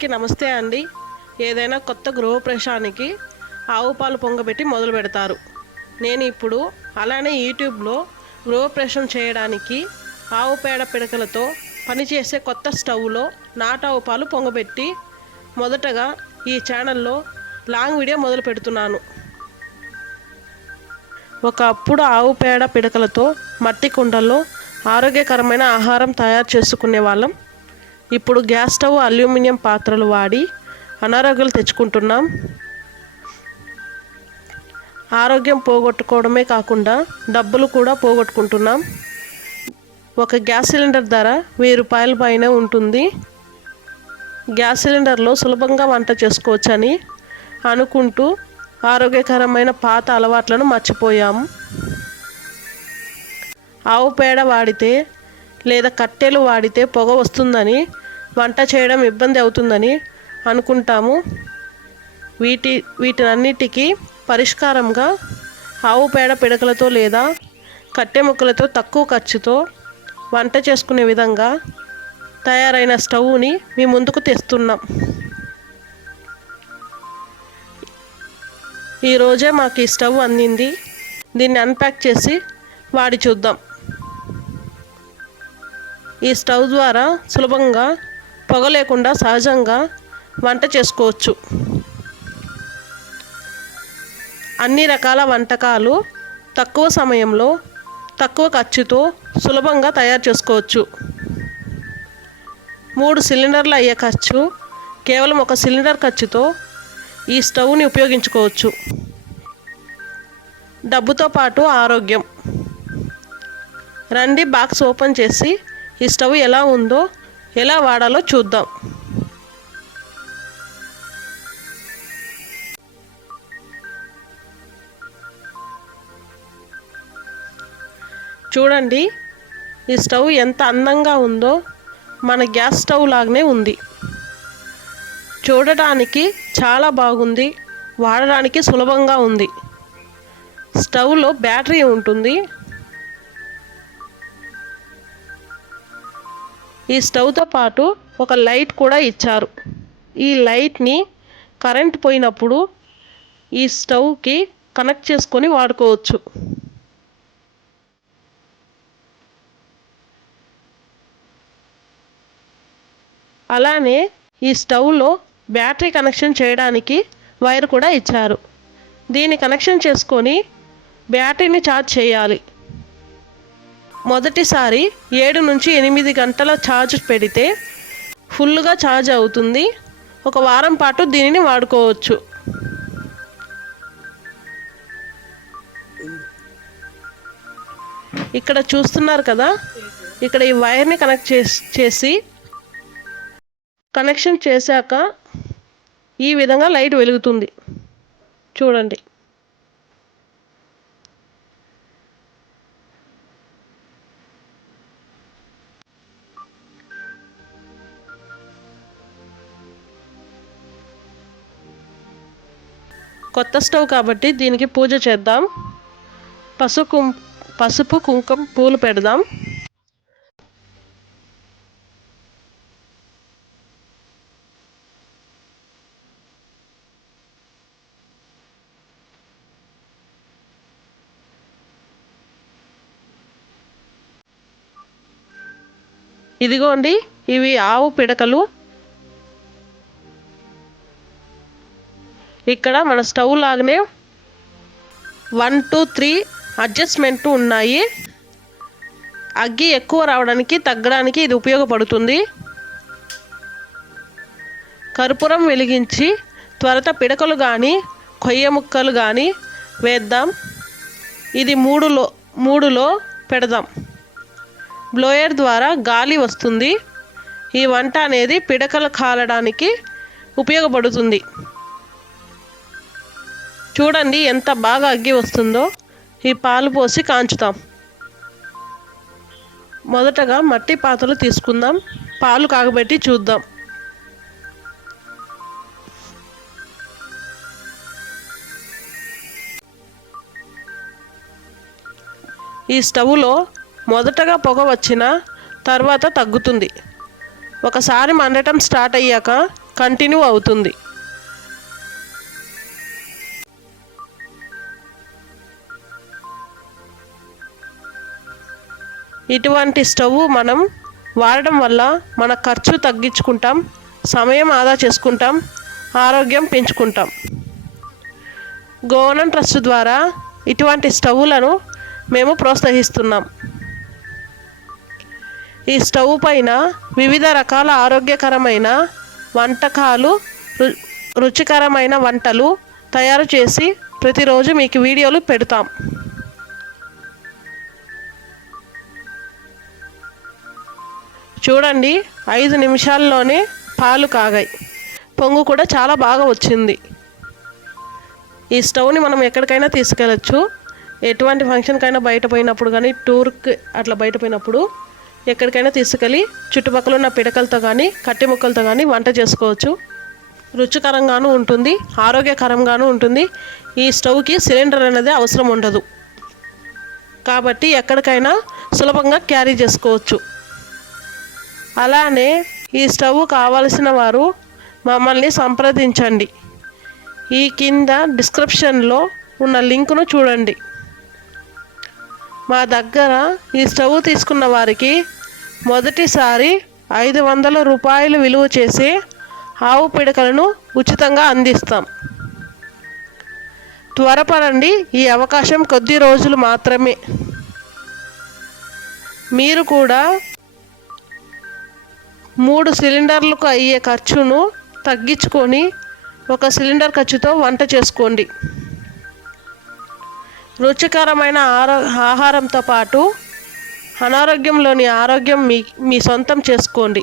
అందరికీ నమస్తే అండి. ఏదైనా కొత్త గృహప్రవేశానికి ఆవు పాలు పొంగబెట్టి మొదలు పెడతారు. నేను ఇప్పుడు అలానే యూట్యూబ్లో గృహప్రవేశం చేయడానికి ఆవు పేడ పిడకలతో పనిచేసే కొత్త స్టవ్లో నాటావు పాలు పొంగబెట్టి మొదటగా ఈ ఛానల్లో లాంగ్ వీడియో మొదలు పెడుతున్నాను. ఒకప్పుడు ఆవు పేడ పిడకలతో మట్టి కుండల్లో ఆరోగ్యకరమైన ఆహారం తయారు చేసుకునే వాళ్ళం. ఇప్పుడు గ్యాస్ స్టవ్ అల్యూమినియం పాత్రలు వాడి అనారోగ్యాలు తెచ్చుకుంటున్నాం. ఆరోగ్యం పోగొట్టుకోవడమే కాకుండా డబ్బులు కూడా పోగొట్టుకుంటున్నాం. ఒక గ్యాస్ సిలిండర్ ధర వెయ్యి రూపాయల పైన ఉంటుంది. గ్యాస్ సిలిండర్లో సులభంగా వంట చేసుకోవచ్చని అనుకుంటూ ఆరోగ్యకరమైన పాత అలవాట్లను మర్చిపోయాము ఆవు పేడ వాడితే లేదా కట్టెలు వాడితే పొగ వస్తుందని వంట చేయడం ఇబ్బంది అవుతుందని అనుకుంటాము. వీటి వీటినన్నిటికీ పరిష్కారంగా ఆవు పేడ పిడకలతో లేదా కట్టె ముక్కలతో తక్కువ ఖర్చుతో వంట చేసుకునే విధంగా తయారైన స్టవ్ని మీ ముందుకు తెస్తున్నాం. ఈరోజే మాకు ఈ స్టవ్ అందింది. దీన్ని అన్ప్యాక్ చేసి వాడి చూద్దాం. ఈ స్టవ్ ద్వారా సులభంగా పొగ లేకుండా సహజంగా వంట చేసుకోవచ్చు. అన్ని రకాల వంటకాలు తక్కువ సమయంలో తక్కువ ఖర్చుతో సులభంగా తయారు చేసుకోవచ్చు. మూడు సిలిండర్లు అయ్యే ఖర్చు కేవలం ఒక సిలిండర్ ఖర్చుతో ఈ స్టవ్ని ఉపయోగించుకోవచ్చు. డబ్బుతో పాటు ఆరోగ్యం. రండి బాక్స్ ఓపెన్ చేసి ఈ స్టవ్ ఎలా ఉందో ఎలా వాడాలో చూద్దాం. చూడండి ఈ స్టవ్ ఎంత అందంగా ఉందో మన గ్యాస్ స్టవ్ లాగానే ఉంది. చూడటానికి చాలా బాగుంది వాడడానికి సులభంగా ఉంది. స్టవ్లో బ్యాటరీ ఉంటుంది ఈ స్టవ్తో పాటు ఒక లైట్ కూడా ఇచ్చారు. ఈ లైట్ని కరెంట్ పోయినప్పుడు ఈ స్టవ్కి కనెక్ట్ చేసుకొని వాడుకోవచ్చు. అలానే ఈ స్టవ్లో బ్యాటరీ కనెక్షన్ చేయడానికి వైర్ కూడా ఇచ్చారు. దీన్ని కనెక్షన్ చేసుకొని బ్యాటరీని ఛార్జ్ చేయాలి. మొదటిసారి ఏడు నుంచి ఎనిమిది గంటల ఛార్జ్ పెడితే ఫుల్గా ఛార్జ్ అవుతుంది. ఒక వారం పాటు దీనిని వాడుకోవచ్చు. ఇక్కడ చూస్తున్నారు కదా? ఇక్కడ ఈ వైర్ని కనెక్ట్ చేసి చేసి కనెక్షన్ చేశాక ఈ విధంగా లైట్ వెలుగుతుంది. చూడండి. కొత్త స్టవ్ కాబట్టి దీనికి పూజ చేద్దాం. పసుపు పసుపు కుంకుమ పూలు పెడదాం. ఇదిగోండి ఇవి ఆవు పిడకలు. ఇక్కడ మన స్టవ్ లాగానే వన్ టూ త్రీ అడ్జస్ట్మెంట్ ఉన్నాయి. అగ్గి ఎక్కువ రావడానికి తగ్గడానికి ఇది ఉపయోగపడుతుంది. కర్పూరం వెలిగించి త్వరత పిడకలు కానీ కొయ్య ముక్కలు కానీ వేద్దాం. ఇది మూడులో మూడులో పెడదాం. బ్లోయర్ ద్వారా గాలి వస్తుంది. ఈ వంట అనేది పిడకలు కాలడానికి ఉపయోగపడుతుంది. చూడండి ఎంత బాగా అగ్గి వస్తుందో. ఈ పాలు పోసి కాంచుతాం. మొదటగా మట్టి పాత్రలు తీసుకుందాం. పాలు కాగబెట్టి చూద్దాం. ఈ స్టవ్లో మొదటగా పొగ వచ్చిన తర్వాత తగ్గుతుంది. ఒకసారి మండటం స్టార్ట్ అయ్యాక కంటిన్యూ అవుతుంది. ఇటువంటి స్టవ్ మనం వాడడం వల్ల మన ఖర్చు తగ్గించుకుంటాం సమయం ఆదా చేసుకుంటాం ఆరోగ్యం పెంచుకుంటాం. గోవనం ట్రస్ట్ ద్వారా ఇటువంటి స్టవ్లను మేము ప్రోత్సహిస్తున్నాం. ఈ స్టవ్ పైన వివిధ రకాల ఆరోగ్యకరమైన వంటకాలు రు రుచికరమైన వంటలు తయారు చేసి ప్రతిరోజు మీకు వీడియోలు పెడతాం. చూడండి ఐదు నిమిషాల్లోనే పాలు కాగాయి. పొంగు కూడా చాలా బాగా వచ్చింది. ఈ స్టవ్ని మనం ఎక్కడికైనా తీసుకెళ్ళచ్చు. ఎటువంటి ఫంక్షన్కైనా బయట పోయినప్పుడు కానీ టూర్కి అట్లా బయట పోయినప్పుడు ఎక్కడికైనా తీసుకెళ్ళి చుట్టుపక్కల ఉన్న పిడకలతో కానీ కట్టి ముక్కలతో కానీ వంట చేసుకోవచ్చు. రుచికరంగాను ఉంటుంది ఆరోగ్యకరంగాను ఉంటుంది. ఈ స్టవ్కి సిలిండర్ అనేది అవసరం ఉండదు. కాబట్టి ఎక్కడికైనా సులభంగా క్యారీ చేసుకోవచ్చు. అలానే ఈ స్టవ్ కావలసిన వారు మమ్మల్ని సంప్రదించండి. ఈ కింద డిస్క్రిప్షన్లో ఉన్న లింకును చూడండి. మా దగ్గర ఈ స్టవ్ తీసుకున్న వారికి మొదటిసారి ఐదు వందల రూపాయలు విలువ చేసే ఆవు పిడకలను ఉచితంగా అందిస్తాం. త్వరపడండి ఈ అవకాశం కొద్ది రోజులు మాత్రమే. మీరు కూడా మూడు సిలిండర్లకు అయ్యే ఖర్చును తగ్గించుకొని ఒక సిలిండర్ ఖర్చుతో వంట చేసుకోండి. రుచికరమైన ఆరో ఆహారంతో పాటు అనారోగ్యంలోని ఆరోగ్యం మీ మీ సొంతం చేసుకోండి.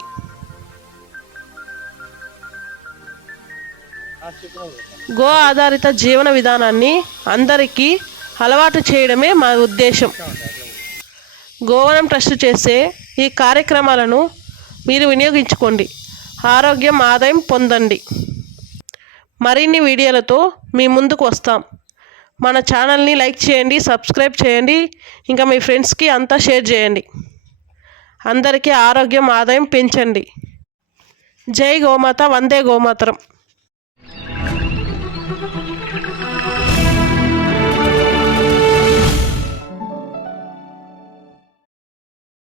గో ఆధారిత జీవన విధానాన్ని అందరికీ అలవాటు చేయడమే మా ఉద్దేశం. గోవనం ట్రస్ట్ చేసే ఈ కార్యక్రమాలను మీరు వినియోగించుకోండి. ఆరోగ్యం ఆదాయం పొందండి. మరిన్ని వీడియోలతో మీ ముందుకు వస్తాం. మన ఛానల్ని లైక్ చేయండి సబ్స్క్రైబ్ చేయండి ఇంకా మీ ఫ్రెండ్స్కి అంతా షేర్ చేయండి. అందరికీ ఆరోగ్యం ఆదాయం పెంచండి. జై గోమాత వందే గోమాతరం.